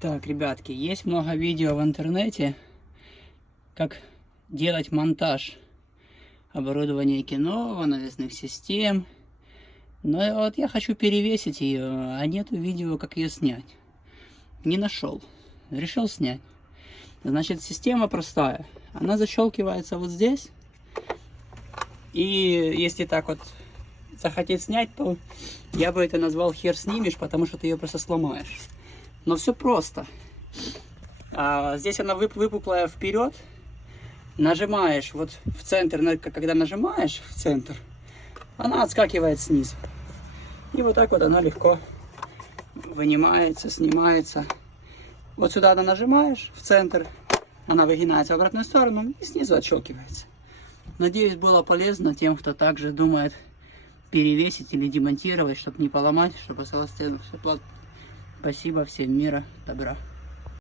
Так, ребятки, есть много видео в интернете, как делать монтаж оборудования Кинова, навесных систем. Но вот я хочу перевесить ее, а нету видео, как ее снять. Не нашел. Решил снять. Значит, система простая. Она защелкивается вот здесь. И если так вот захотеть снять, то я бы это назвал хер снимешь, потому что ты ее просто сломаешь. Но все просто. Здесь она выпуклая вперед. Нажимаешь вот в центр, когда нажимаешь в центр, она отскакивает снизу. И вот так вот она легко вынимается, снимается. Вот сюда она нажимаешь в центр, она выгинается в обратную сторону и снизу отщелкивается. Надеюсь, было полезно тем, кто также думает перевесить или демонтировать, чтобы не поломать, чтобы осталось ценно. Спасибо, всем мира, добра.